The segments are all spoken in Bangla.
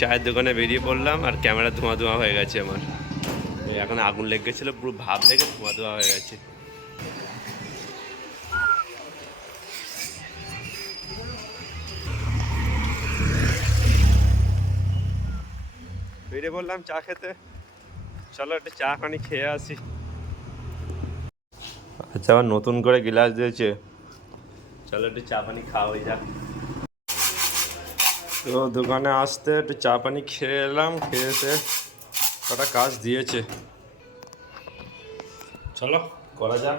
চায়ের দোকানে বেরিয়ে পড়লাম আর ক্যামেরা ধোঁয়া ধোঁয়া হয়ে গেছে আমার। এখন আগুন লেগে গেছিল পুরো ভাব লেগে ধোঁয়া ধোঁয়া হয়ে গেছে। বেরিয়ে পড়লাম চা খেতে। চলো একটা চা পানি খেয়ে আসি। আচ্ছা আবার নতুন করে গিলাস দিয়েছে। চলো একটু চা পানি খাওয়া হয়ে যাক। তো দোকানে আসতে একটু চা পানি খেয়ে এলাম, খেয়ে এসে কটা কাজ দিয়েছে। চলো, করা যাক।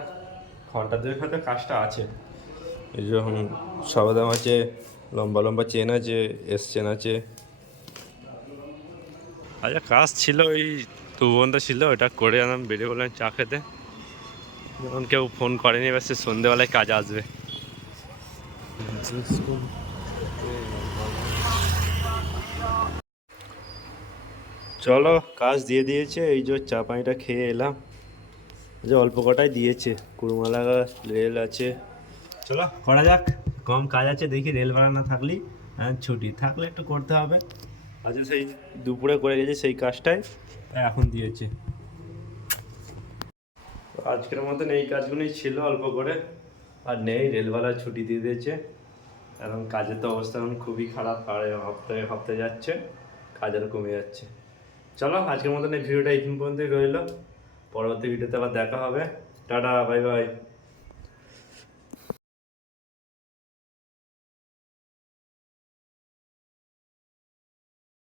ঘণ্টা দুয়েক হয়তো কাজটা আছে। এই যখন সবাদাম আছে লম্বা লম্বা চেন আছে, এস চেন আছে। আচ্ছা কাজ ছিল ওই দু বন্ধা ছিল, ওটা করে আনাম বেরিয়ে বললাম চা খেতে। যখন কেউ ফোন করেনি, এবার সে সন্ধেবেলায় কাজ আসবে। চলো, কাজ দিয়ে দিয়েছে, এই যে চা পানিটা খেয়ে এলাম। যে অল্প কটাই দিয়েছে, কুড়মালা রেল আছে। চলো, করা যাক, কম কাজ আছে, দেখি রেল ভাড়া না থাকলেই হ্যাঁ ছুটি। থাকলে একটু করতে হবে। আজকে সেই দুপুরে করে গেছে সেই কাজটাই এখন দিয়েছে। আজকের মতন এই কাজগুলোই ছিল অল্প করে, আর নেই, রেলওয়ালা ছুটি দিয়ে দিয়েছে। এখন কাজের তো অবস্থা এখন খুবই খারাপ, আর হপ্তাহে হপ্তাহে যাচ্ছে, কাজ আরও কমে যাচ্ছে। চলো, আজকের মতন এই ভিডিওটা এই পর্যন্তই রইল। পরবর্তী ভিডিওতে আবার দেখা হবে। Tata, bye bye.